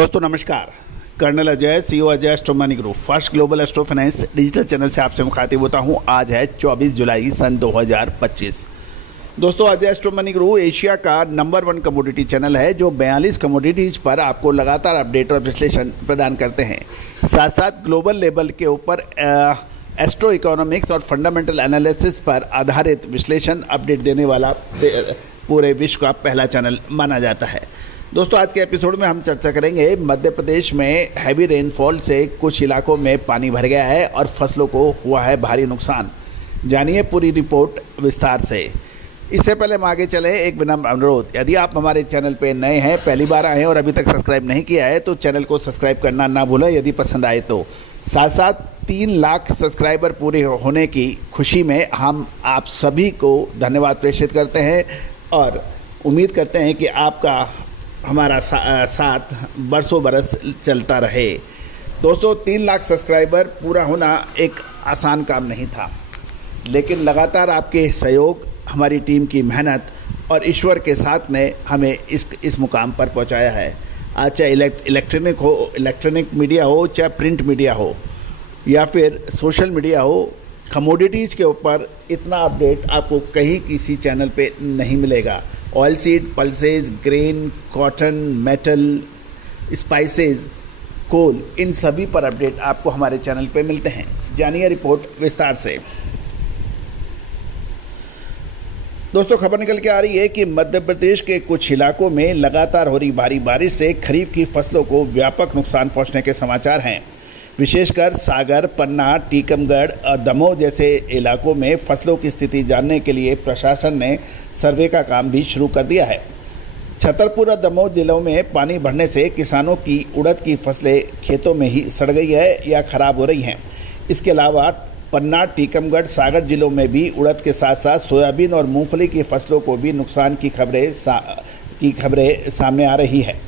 दोस्तों नमस्कार। Colonel Ajay, CEO Ajay astro money group, first global astro finance digital channel से आपसे मुखातिब होता हूं। आज है 24 जुलाई सन 2025। दोस्तों Ajay astro money group Asia का नंबर 1 कमोडिटी चैनल है जो 42 कमोडिटीज पर आपको लगातार अपडेट और विश्लेषण प्रदान करते हैं। साथ साथ ग्लोबल लेवल के ऊपर एस्ट्रो इकोनॉमिक्स और फंडामेंटल एनालिसिस पर आधारित विश्लेषण अपडेट देने वाला पूरे विश्व का पहला चैनल माना जाता है। दोस्तों आज के एपिसोड में हम चर्चा करेंगे मध्य प्रदेश में हैवी रेनफॉल से कुछ इलाकों में पानी भर गया है और फसलों को हुआ है भारी नुकसान। जानिए पूरी रिपोर्ट विस्तार से। इससे पहले हम आगे चले, एक विनम्र अनुरोध, यदि आप हमारे चैनल पे नए हैं, पहली बार आए हैं और अभी तक सब्सक्राइब नहीं किया है तो चैनल को सब्सक्राइब करना ना भूलें यदि पसंद आए तो। साथ साथ 3 लाख सब्सक्राइबर पूरे होने की खुशी में हम आप सभी को धन्यवाद प्रेषित करते हैं और उम्मीद करते हैं कि आपका हमारा साथ बरसों बरस चलता रहे। दोस्तों 3 लाख सब्सक्राइबर पूरा होना एक आसान काम नहीं था, लेकिन लगातार आपके सहयोग, हमारी टीम की मेहनत और ईश्वर के साथ ने हमें इस मुकाम पर पहुंचाया है। आज चाहे इलेक्ट्रॉनिक मीडिया हो, चाहे प्रिंट मीडिया हो या फिर सोशल मीडिया हो, कमोडिटीज़ के ऊपर इतना अपडेट आपको कहीं किसी चैनल पे नहीं मिलेगा। Oil seed, pulses, grain, cotton, metal, spices, coal, इन सभी पर अपडेट आपको हमारे चैनल पे मिलते हैं। जानिए रिपोर्ट विस्तार से। दोस्तों खबर निकल के आ रही है कि मध्य प्रदेश के कुछ इलाकों में लगातार हो रही भारी बारिश से खरीफ की फसलों को व्यापक नुकसान पहुंचने के समाचार हैं। विशेषकर सागर, पन्ना, टीकमगढ़ और दमोह जैसे इलाकों में फसलों की स्थिति जानने के लिए प्रशासन ने सर्वे का काम भी शुरू कर दिया है। छतरपुर और दमोह जिलों में पानी भरने से किसानों की उड़द की फसलें खेतों में ही सड़ गई है या खराब हो रही हैं। इसके अलावा पन्ना, टीकमगढ़, सागर जिलों में भी उड़द के साथ साथ सोयाबीन और मूंगफली की फसलों को भी नुकसान की खबरें सामने आ रही है।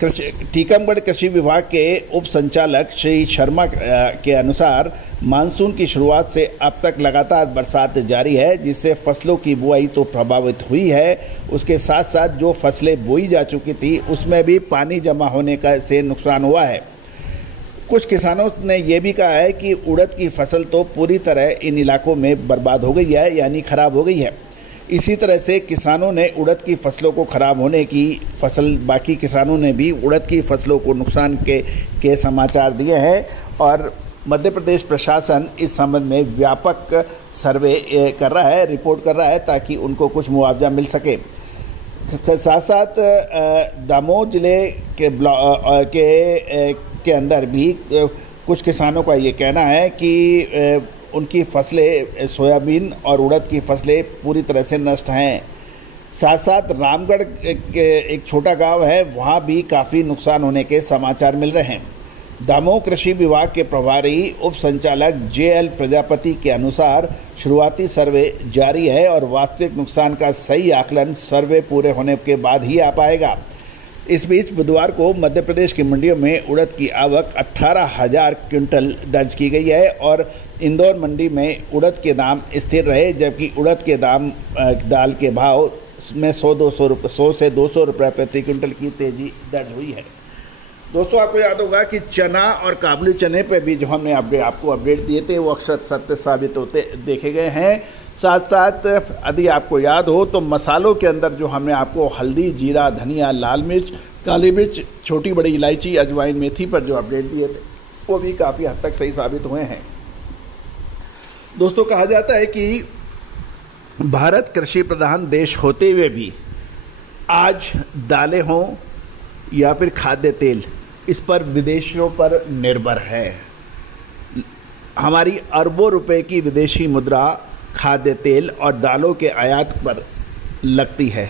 टीकमगढ़ कृषि विभाग के उप संचालक श्री शर्मा के अनुसार मानसून की शुरुआत से अब तक लगातार बरसात जारी है, जिससे फसलों की बुआई तो प्रभावित हुई है, उसके साथ साथ जो फसलें बोई जा चुकी थी उसमें भी पानी जमा होने से नुकसान हुआ है। कुछ किसानों ने यह भी कहा है कि उड़द की फसल तो पूरी तरह इन इलाकों में बर्बाद हो गई है, यानी खराब हो गई है। इसी तरह से किसानों ने उड़द की फसलों को खराब होने की बाकी किसानों ने भी उड़द की फसलों को नुकसान के समाचार दिए हैं और मध्य प्रदेश प्रशासन इस संबंध में व्यापक सर्वे कर रहा है, रिपोर्ट कर रहा है ताकि उनको कुछ मुआवजा मिल सके। साथ साथ दमोह जिले के अंदर भी कुछ किसानों का ये कहना है कि उनकी फसलें, सोयाबीन और उड़द की फसलें पूरी तरह से नष्ट हैं। साथ साथ रामगढ़ के एक छोटा गांव है, वहां भी काफ़ी नुकसान होने के समाचार मिल रहे हैं। दमोह कृषि विभाग के प्रभारी उप संचालक JL प्रजापति के अनुसार शुरुआती सर्वे जारी है और वास्तविक नुकसान का सही आकलन सर्वे पूरे होने के बाद ही आ पाएगा। इस बीच बुधवार को मध्य प्रदेश की मंडियों में उड़द की आवक 18,000 क्विंटल दर्ज की गई है और इंदौर मंडी में उड़द के दाम स्थिर रहे, जबकि उड़द के दाल के भाव में 100 से 200 रुपये प्रति क्विंटल की तेजी दर्ज हुई है। दोस्तों आपको याद होगा कि चना और काबुली चने पे भी जो हमने आपको अपडेट दिए थे वो अक्षर सत्य साबित होते देखे गए हैं। साथ साथ यदि आपको याद हो तो मसालों के अंदर जो हमने आपको हल्दी, जीरा, धनिया, लाल मिर्च, काली मिर्च, छोटी बड़ी इलायची, अजवाइन, मेथी पर जो अपडेट दिए थे वो भी काफ़ी हद तक सही साबित हुए हैं। दोस्तों कहा जाता है कि भारत कृषि प्रधान देश होते हुए भी आज दालें हों या फिर खाद्य तेल, इस पर विदेशियों पर निर्भर है। हमारी अरबों रुपए की विदेशी मुद्रा खाद्य तेल और दालों के आयात पर लगती है।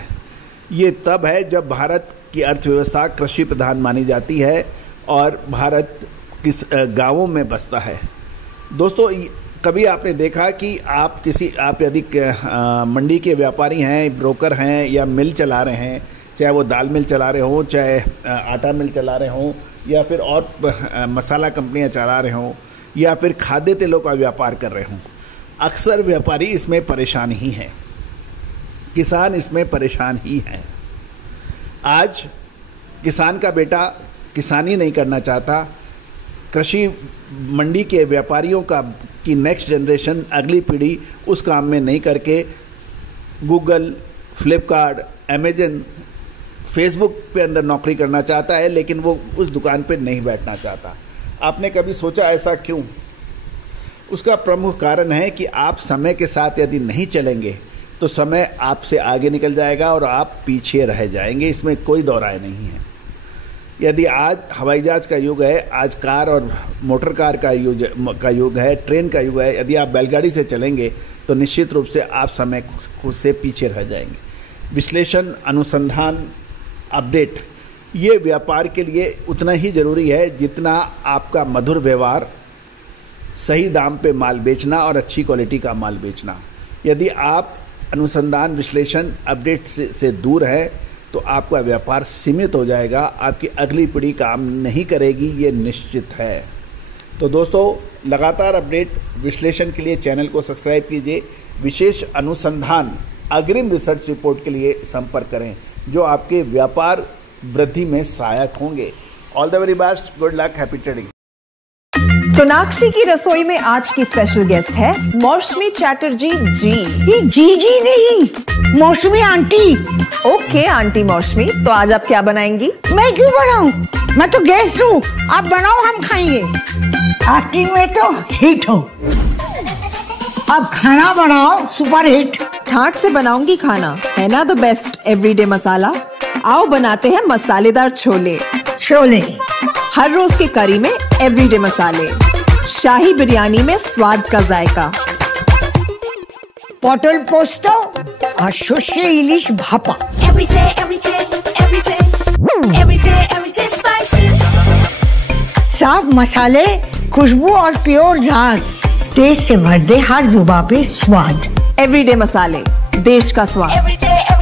ये तब है जब भारत की अर्थव्यवस्था कृषि प्रधान मानी जाती है और भारत किस गांवों में बसता है। दोस्तों कभी आपने देखा कि आप यदि मंडी के व्यापारी हैं, ब्रोकर हैं या मिल चला रहे हैं, चाहे वो दाल मिल चला रहे हों, चाहे आटा मिल चला रहे हों या फिर और मसाला कंपनियां चला रहे हों या फिर खाद्य तेलों का व्यापार कर रहे हों, अक्सर व्यापारी इसमें परेशान ही हैं, किसान इसमें परेशान ही हैं। आज किसान का बेटा किसानी नहीं करना चाहता, कृषि मंडी के व्यापारियों की नेक्स्ट जनरेशन, अगली पीढ़ी उस काम में नहीं करके गूगल, फ्लिपकार्ट, अमेजन, फेसबुक पे अंदर नौकरी करना चाहता है, लेकिन वो उस दुकान पे नहीं बैठना चाहता। आपने कभी सोचा ऐसा क्यों? उसका प्रमुख कारण है कि आप समय के साथ यदि नहीं चलेंगे तो समय आपसे आगे निकल जाएगा और आप पीछे रह जाएंगे, इसमें कोई दो राय नहीं है। यदि आज हवाई जहाज का युग है, आज कार और मोटर कार का युग है, ट्रेन का युग है, यदि आप बैलगाड़ी से चलेंगे तो निश्चित रूप से आप समय से पीछे रह जाएंगे। विश्लेषण, अनुसंधान, अपडेट, ये व्यापार के लिए उतना ही ज़रूरी है जितना आपका मधुर व्यवहार, सही दाम पे माल बेचना और अच्छी क्वालिटी का माल बेचना। यदि आप अनुसंधान, विश्लेषण, अपडेट से दूर है तो आपका व्यापार सीमित हो जाएगा, आपकी अगली पीढ़ी काम नहीं करेगी, ये निश्चित है। तो दोस्तों, लगातार अपडेट विश्लेषण के लिए चैनल को सब्सक्राइब कीजिए। विशेष अनुसंधान, अग्रिम रिसर्च रिपोर्ट के लिए संपर्क करें जो आपके व्यापार वृद्धि में सहायक होंगे। All the very best, good luck, happy trading. Sonakshi की रसोई में आज की स्पेशल गेस्ट है मौसमी चैटर्जी जी। ये जी नहीं, मौसमी आंटी। ओके आंटी मौसमी, तो आज आप क्या बनाएंगी? मैं क्यों बनाऊं? मैं तो गेस्ट हूँ, आप बनाओ, हम खाएंगे। एक्टिंग में तो हिट हो, अब खाना बनाओ सुपर हिट। ठाट से बनाऊंगी खाना, है ना द बेस्ट एवरीडे मसाला। आओ बनाते हैं मसालेदार छोले। हर रोज के करी में एवरीडे मसाले, शाही बिरयानी में स्वाद का जायका। पटल पोस्तो और शुष्य इलिश भापा। साफ मसाले, खुशबू और प्योर झांझ, टेस्ट से भर दे हर जुबान पे स्वाद। एवरीडे मसाले, देश का स्वाद।